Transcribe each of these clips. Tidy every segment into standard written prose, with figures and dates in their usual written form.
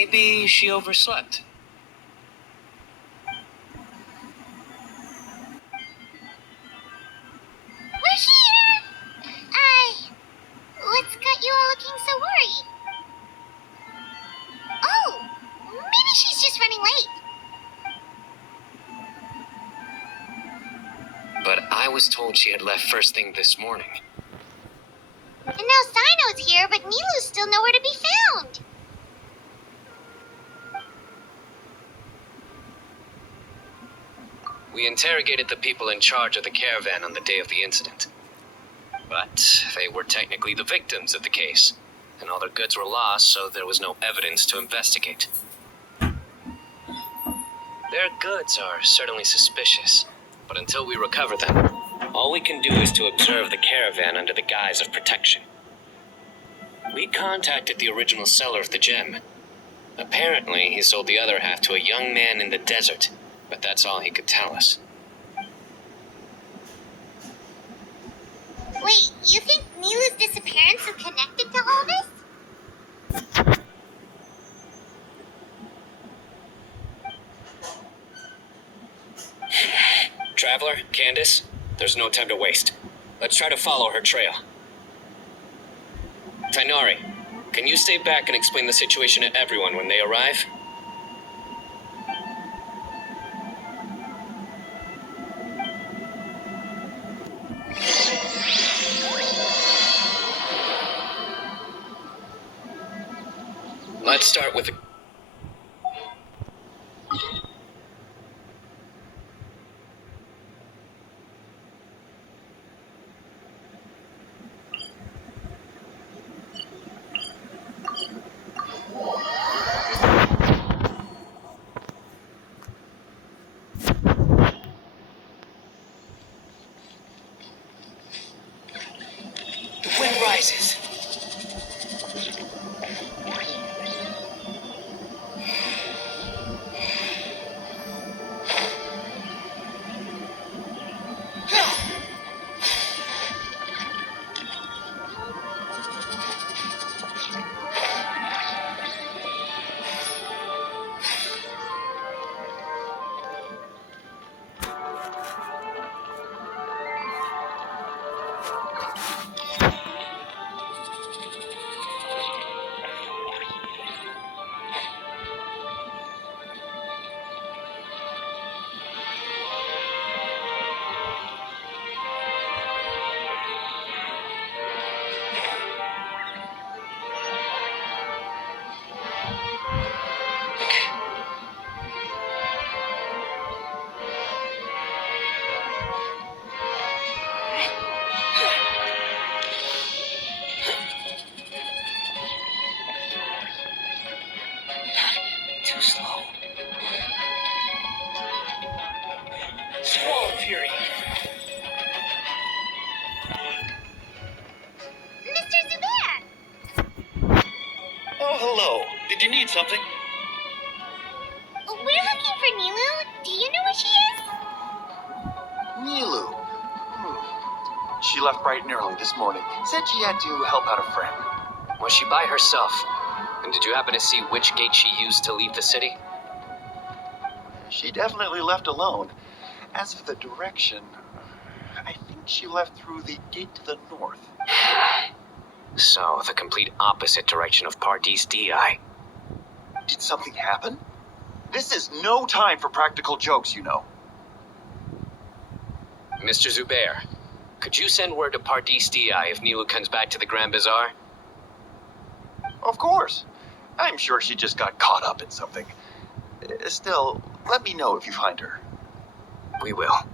Maybe she overslept. We're here! What's got you all looking so worried? Oh, maybe she's just running late. But I was told she had left first thing this morning. And now Sino's here, but Nilu's still nowhere to be found. We interrogated the people in charge of the caravan on the day of the incident. But they were technically the victims of the case, and all their goods were lost, so there was no evidence to investigate. Their goods are certainly suspicious, but until we recover them, all we can do is to observe the caravan under the guise of protection. We contacted the original seller of the gem. Apparently, he sold the other half to a young man in the desert, but that's all he could tell us. Wait, you think Nilu's disappearance is connected to all this? Traveler, Candace, there's no time to waste. Let's try to follow her trail. Tainari, can you stay back and explain the situation to everyone when they arrive? Let's start with the... The wind rises. Too slow. Squall fury. Mr. Zubair! Oh, hello. Did you need something? We're looking for Nilu. Do you know where she is? Nilu. She left bright and early this morning. Said she had to help out a friend. Was she by herself? And did you happen to see which gate she used to leave the city? She definitely left alone. As for the direction, I think she left through the gate to the north. So, the complete opposite direction of Pardees Di. Did something happen? This is no time for practical jokes, you know. Mr. Zubair, could you send word to Pardees Di if Nilu comes back to the Grand Bazaar? Of course. I'm sure she just got caught up in something. Still, let me know if you find her. We will.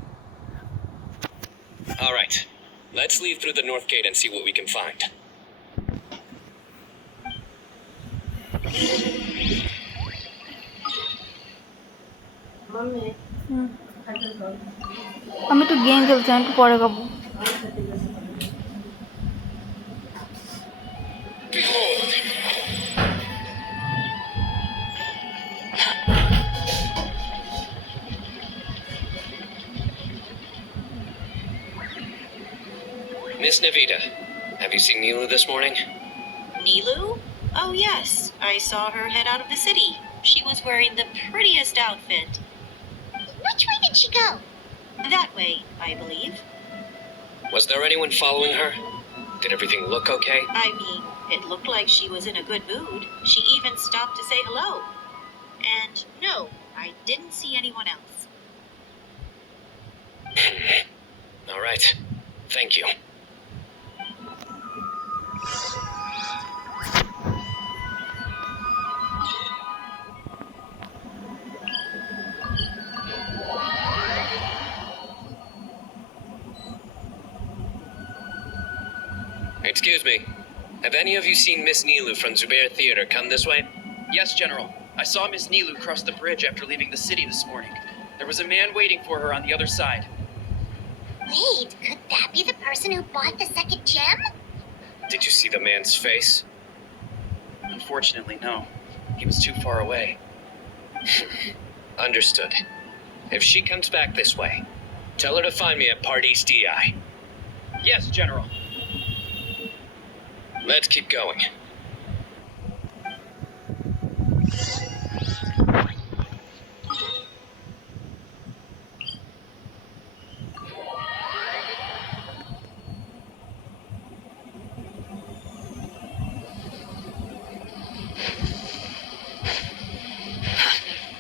All right. Let's leave through the north gate and see what we can find. আমি একটু game খেলছি, আমি একটু পরে খাবো। Miss Nahida, have you seen Nilu this morning? Nilu? Oh, yes. I saw her head out of the city. She was wearing the prettiest outfit. Which way did she go? That way, I believe. Was there anyone following her? Did everything look okay? I mean, it looked like she was in a good mood. She even stopped to say hello. And no, I didn't see anyone else. All right. Thank you. Excuse me. Have any of you seen Miss Nilu from Zubair Theater come this way? Yes, General. I saw Miss Nilu cross the bridge after leaving the city this morning. There was a man waiting for her on the other side. Wait, could that be the person who bought the second gem? Did you see the man's face? Unfortunately, no. He was too far away. Understood. If she comes back this way, tell her to find me at Party's DI. Yes, General. Let's keep going.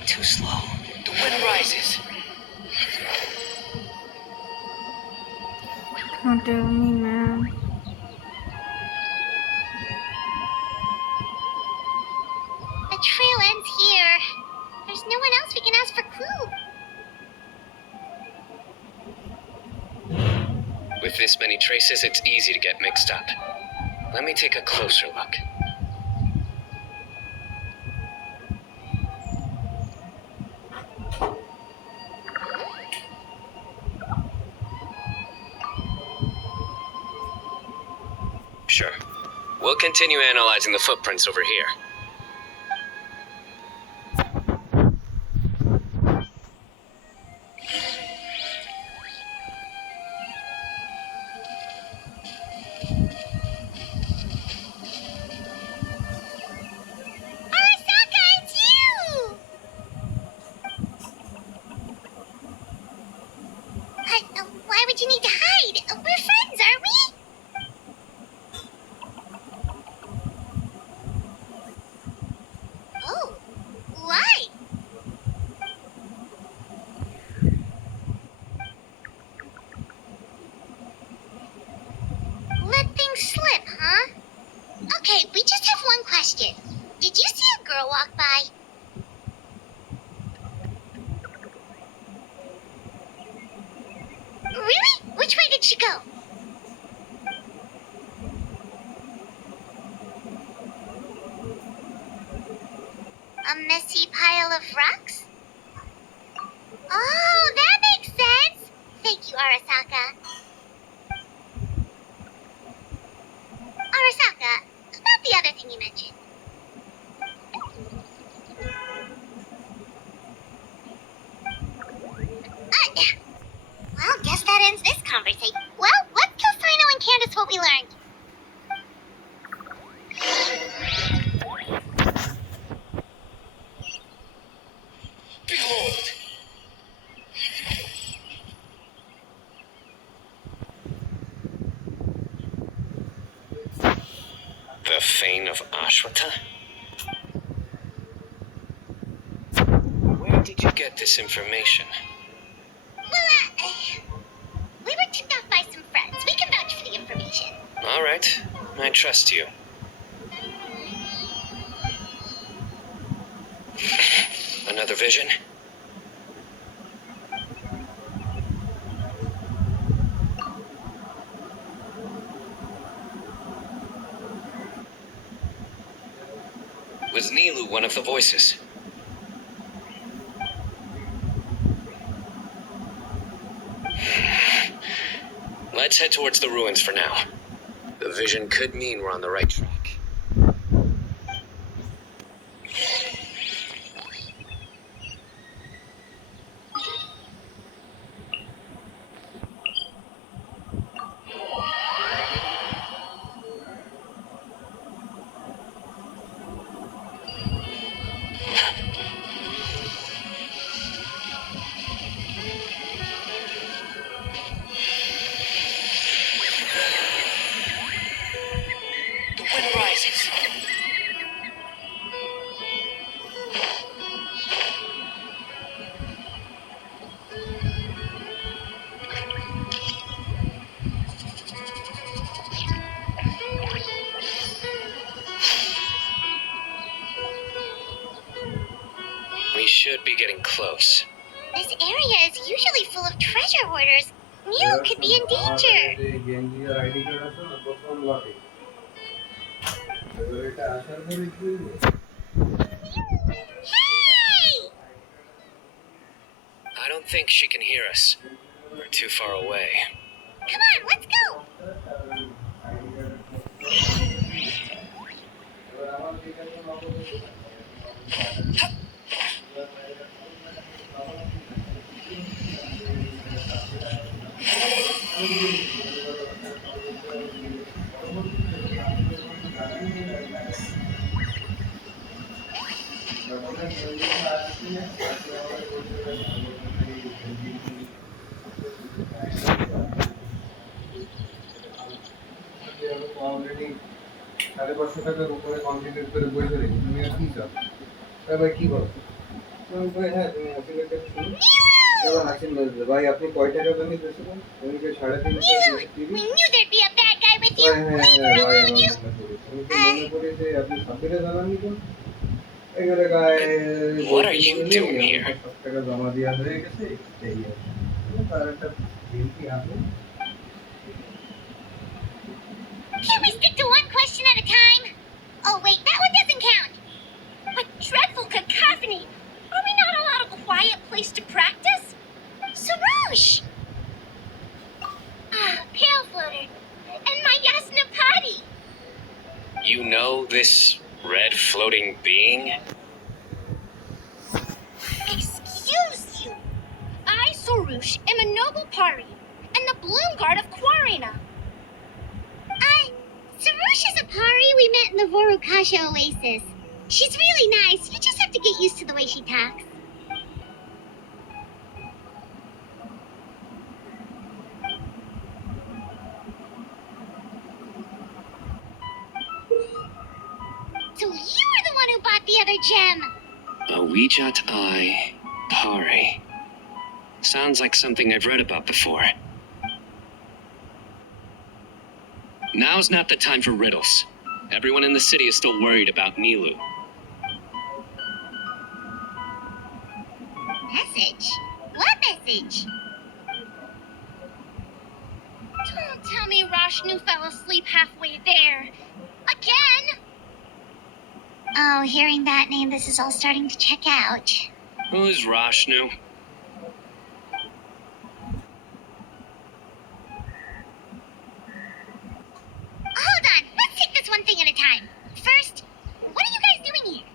Too slow. The wind rises. Don't tell me, man. The trail ends here. There's no one else we can ask for clue. With this many traces, it's easy to get mixed up. Let me take a closer look. Sure. We'll continue analyzing the footprints over here. Arasaka, it's you! Why would you need to hide? We're friends, aren't we? Oh, why? Let things slip, huh? Okay, we just have one question. Did you see a girl walk by? Really? Which way did she go? A messy pile of rocks? Oh, that makes sense! Thank you, Arasaka. Arasaka, about the other thing you mentioned. Well, guess that ends this conversation. Well, let's tell Sino and Candace what we learned. Behold! The Fane of Ashwata? Where did you get this information? Well, we were tipped off by some friends. We can vouch for the information. All right. I trust you. Another vision? Was Nilu one of the voices? Let's head towards the ruins for now. The vision could mean we're on the right track. be getting close. This area is usually full of treasure hoarders. Mew could be in danger. Hey! I don't think she can hear us. We're too far away. Come on, let's go. Mew! We knew there'd be a bad guy with you. We were alone, you. What are you doing here? Can we stick to one question at a time? Oh, wait, that one doesn't count. What dreadful cacophony! Are we not allowed a quiet place to practice? Sarouche! Ah, Pale Floater. And my Yasnapati. You know this red floating being? Excuse you. I, Sorouche, am a noble pari, and the bloom guard of Quarina. Sarouche is a pari we met in the Vorukasha Oasis. She's really nice. You just have to get used to the way she talks. So you were the one who bought the other gem. A Wijat Eye Pari. Sounds like something I've read about before. Now's not the time for riddles. Everyone in the city is still worried about Nilu. Message? What message? Don't tell me Rashnu fell asleep halfway there. Again? Oh, hearing that name, this is all starting to check out. Who's Rashnu? Hold on, let's take this one thing at a time. First, what are you guys doing here?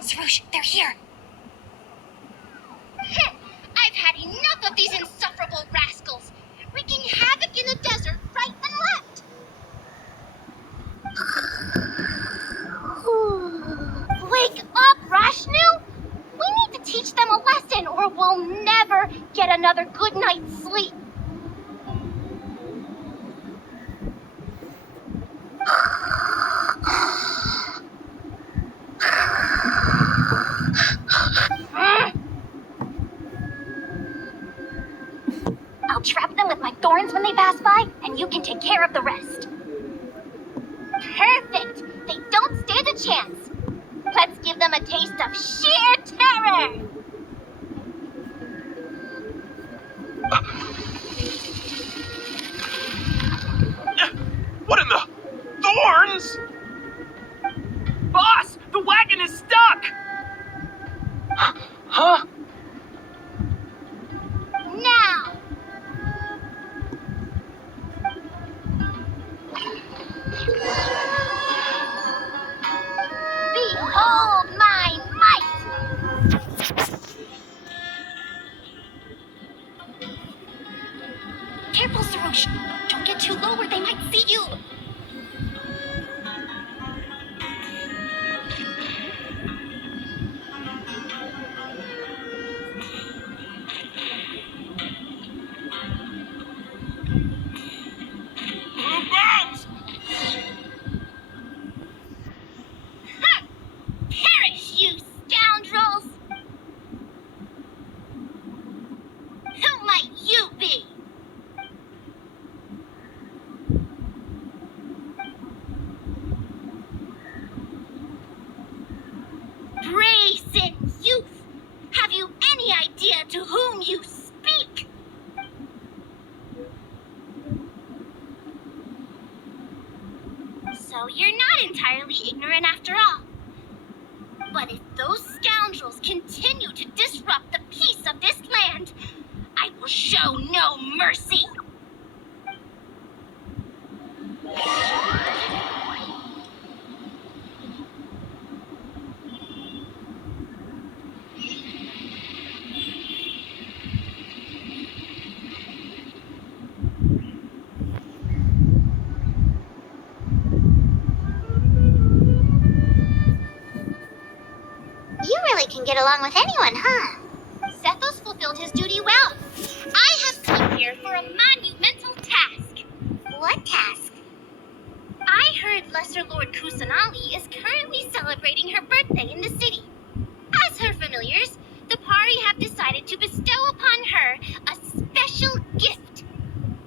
Sarouche, they're here. I've had enough of these insufferable rascals, wreaking havoc in the desert right and left. Wake up, Rashnu! We need to teach them a lesson or we'll never get another good night's sleep. I'll trap them with my thorns when they pass by, and you can take care of the rest. Perfect! They don't stand a chance. Let's give them a taste of sheer terror! What in the thorns? Boss, the wagon is stuck! Huh? Now! Behold my might! Careful, Sarouche! Don't get too low or they might see you! Blue bombs! rebels continue to disrupt the peace of this land, I will show no mercy. You really can get along with anyone, huh? Sethos fulfilled his duty well. I have come here for a monumental task. What task? I heard Lesser Lord Kusanali is currently celebrating her birthday in the city. As her familiars, the Pari have decided to bestow upon her a special gift.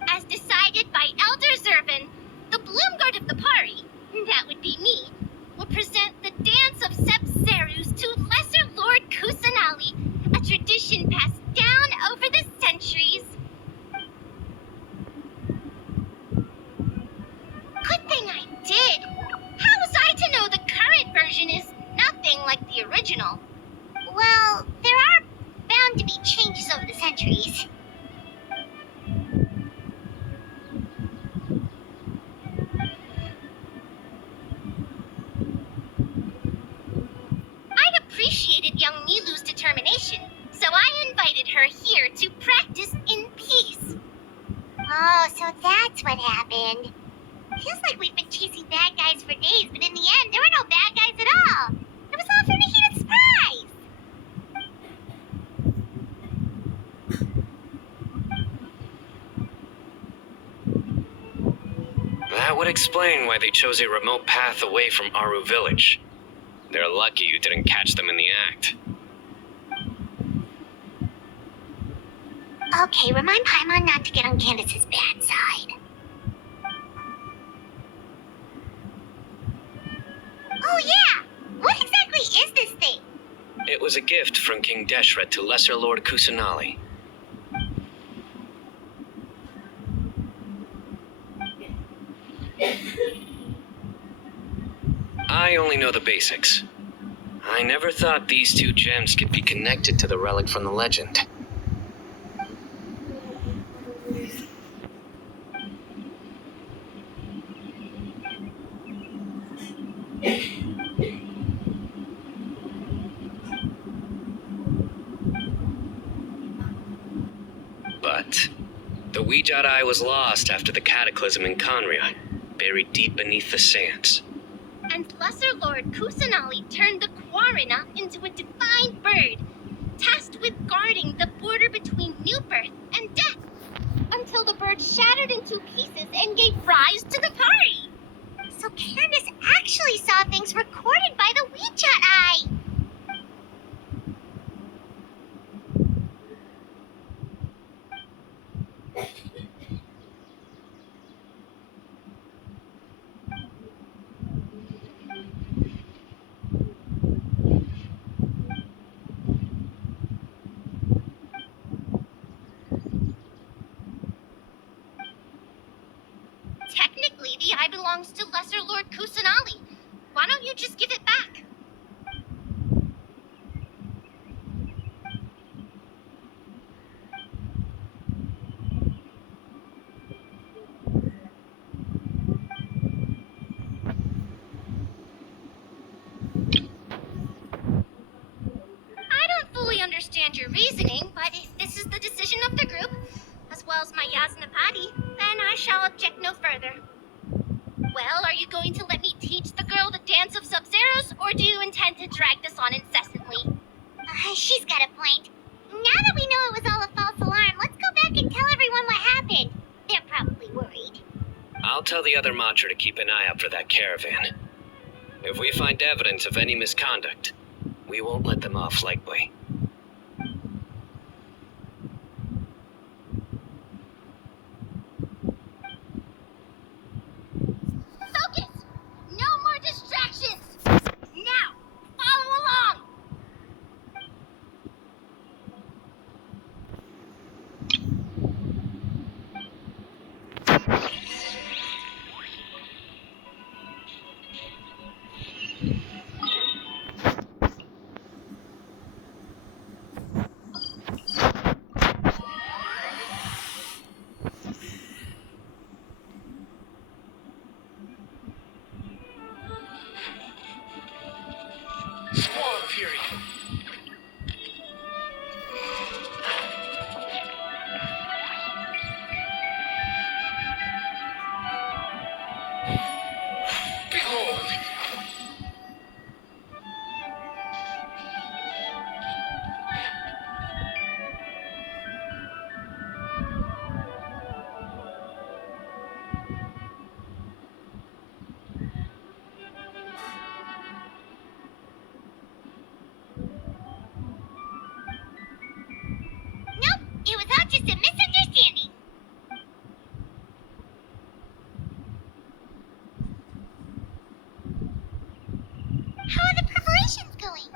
As decided by Elder Zervin, the Bloomguard of the Pari, that would be me, will present the Dance of Sepzerus to Lesser Lord Kusanali, a tradition passed down over the centuries. Good thing I did. How was I to know the current version is nothing like the original? Well, there are bound to be changes over the centuries. I'd appreciated young Milu's determination, so I invited her here to practice in peace. Oh, so that's what happened. Feels like we've been chasing bad guys for days, but in the end, there were no bad guys at all. It was all for the heated surprise. That would explain why they chose a remote path away from Aru village. They're lucky you didn't catch them in the act. Okay, remind Paimon not to get on Candace's bad side. Oh yeah! What exactly is this thing? It was a gift from King Deshret to Lesser Lord Kusanali. I only know the basics. I never thought these two gems could be connected to the relic from the legend. But the Weejat Eye was lost after the cataclysm in Conria, buried deep beneath the sands. And Lesser Lord Kusanali turned the Quarina into a divine bird, tasked with guarding the border between new birth and death, until the bird shattered into pieces and gave rise to the Pari. So Candace actually saw things recorded by the Weejat Eye. Technically, the eye belongs to Lesser Lord Kusanali. Why don't you just give it back? I don't fully understand your reasoning, but if this is the decision of the group, as well as my Yasnapati, then I shall object no further. Well, are you going to let me teach the girl the Dance of Sub-Zeros, or do you intend to drag this on incessantly? She's got a point. Now that we know it was all a false alarm, let's go back and tell everyone what happened. They're probably worried. I'll tell the other Matra to keep an eye out for that caravan. If we find evidence of any misconduct, we won't let them off lightly. Focus! No more distractions! Now, follow along! all just a misunderstanding. How are the preparations going?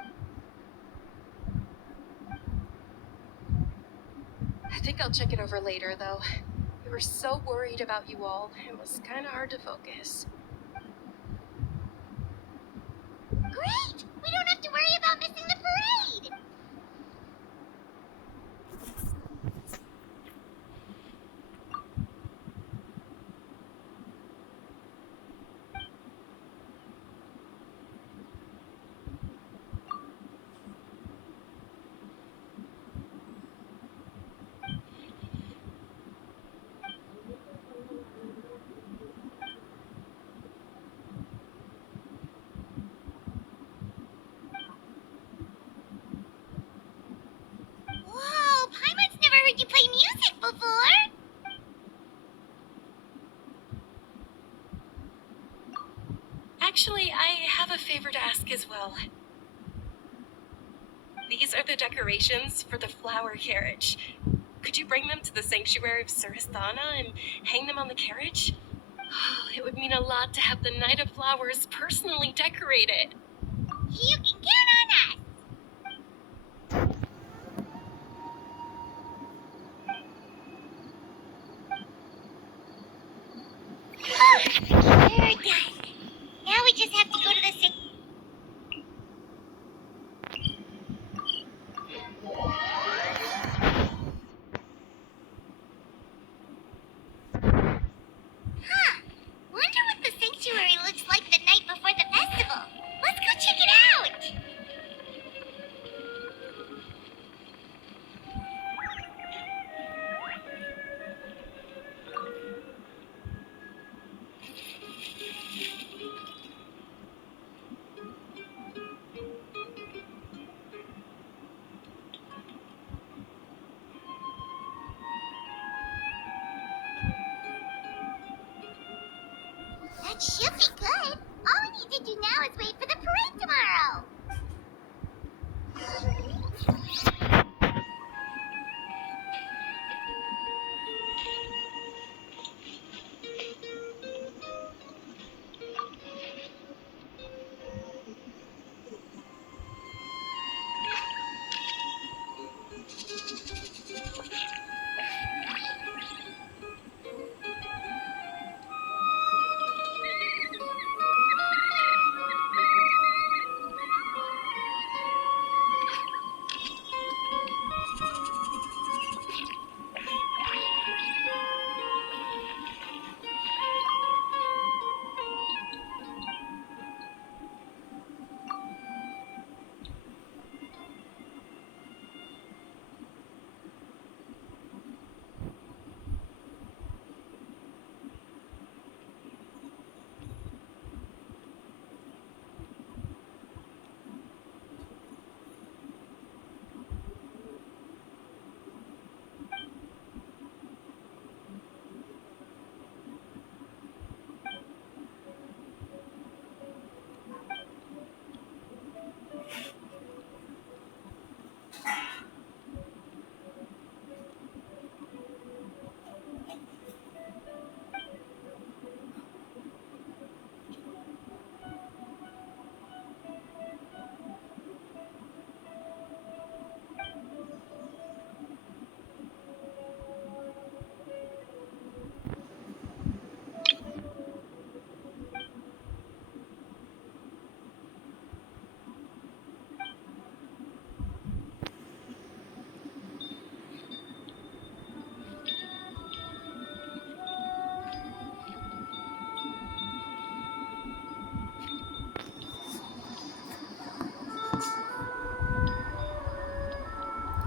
I think I'll check it over later, though. We were so worried about you all, it was kind of hard to focus. Great! We don't have to worry about missing the parade! Whoa! Paimon's never heard you play music before! Actually, I have a favor to ask as well. These are the decorations for the flower carriage. Could you bring them to the sanctuary of Surasthana and hang them on the carriage? Oh, it would mean a lot to have the Night of Flowers personally decorated. You can count on us! We're done. Now we just have to go to the Huh. Wonder what the sanctuary looks like the night before the festival. Let's go check it out! That should be good. All we need to do now is wait for the parade tomorrow.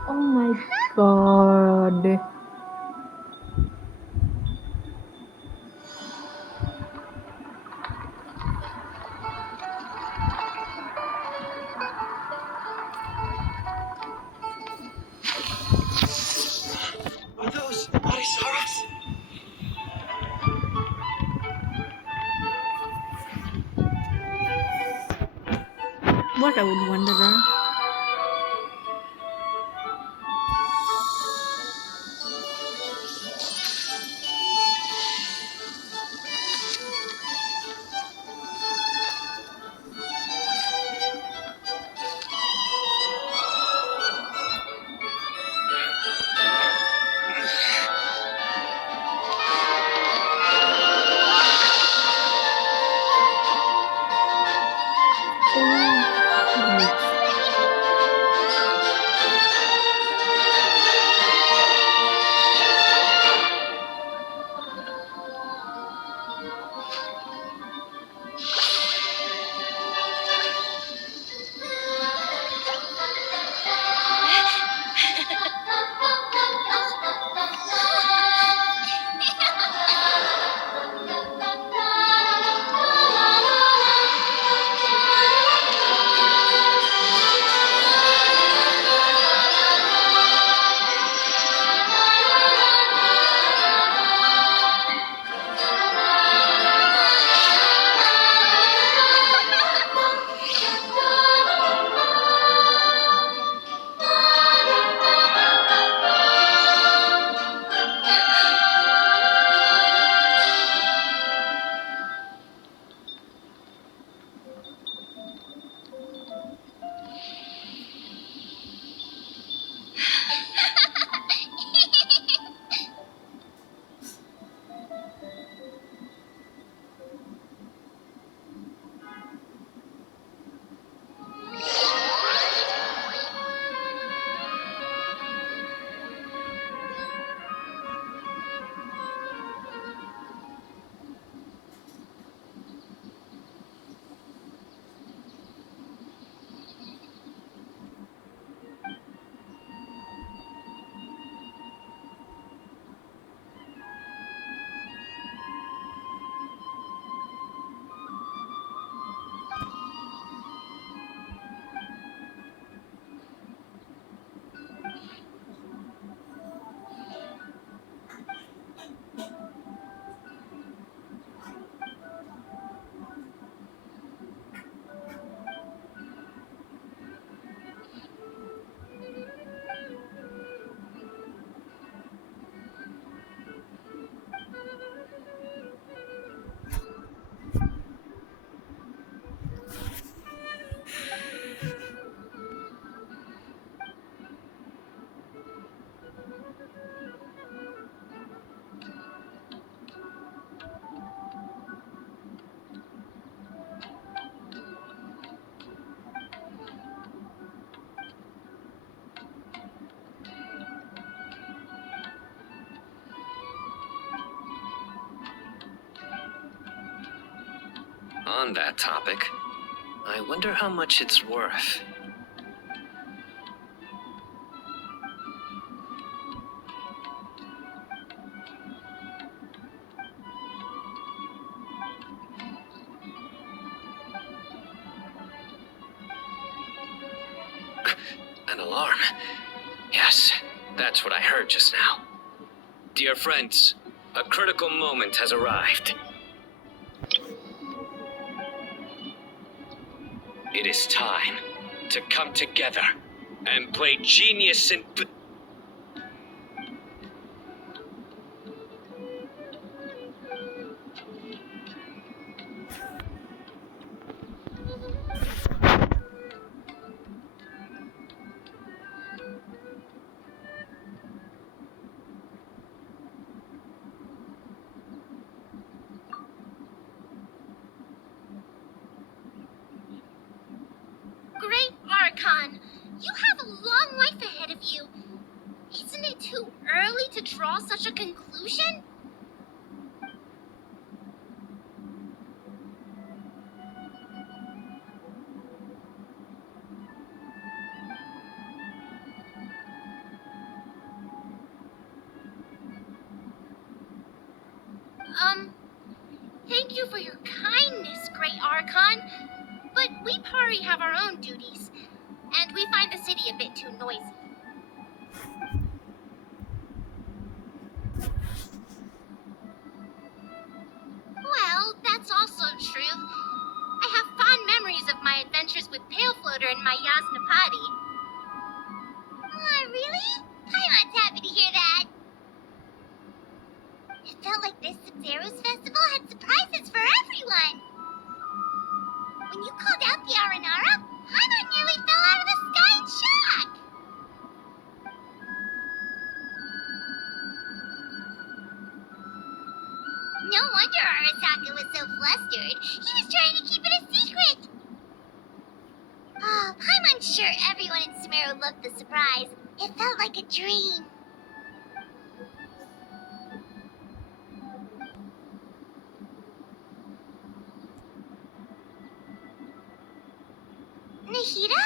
Oh my god. Are those Arisaras? What I would wonder that. On that topic, I wonder how much it's worth. An alarm. Yes, that's what I heard just now. Dear friends, a critical moment has arrived. It is time to come together and play genius and... Great Archon, you have a long life ahead of you. Isn't it too early to draw such a conclusion? Thank you for your kindness, Great Archon. But we Pari have our own duties, and we find the city a bit too noisy. Well, that's also true. I have fond memories of my adventures with Pale Floater and my Yasnapati. Aw, really? Paimon's happy to hear that. It felt like this Zeros festival had surprises for everyone. When you called out the Aranara, Paimon nearly fell out of the sky in shock. No wonder Arasaka was so flustered. He was trying to keep it a secret. Oh, Paimon's sure everyone in Sumeru loved the surprise. It felt like a dream. Nahida?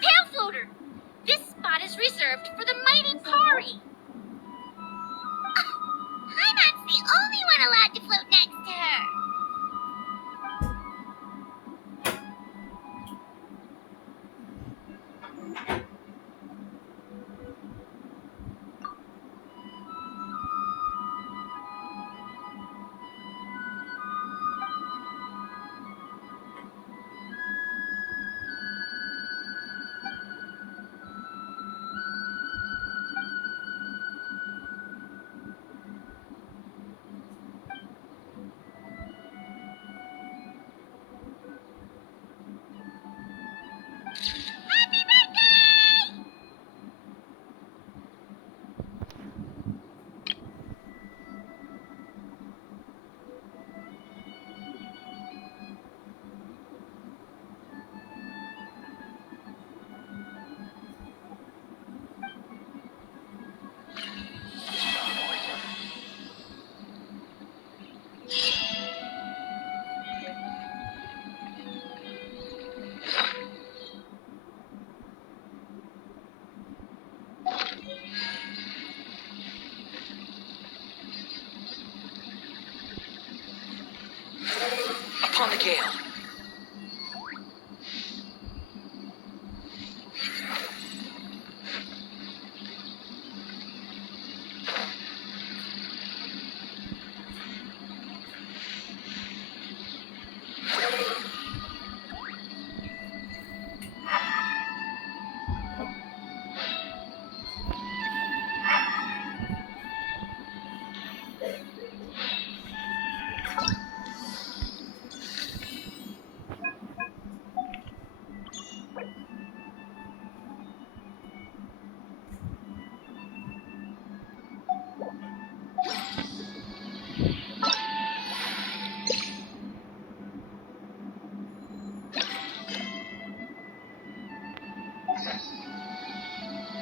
Pale Floater! This spot is reserved for the mighty Pari. Paimon's the only one allowed to float next to her. Happy birthday! Upon the gale.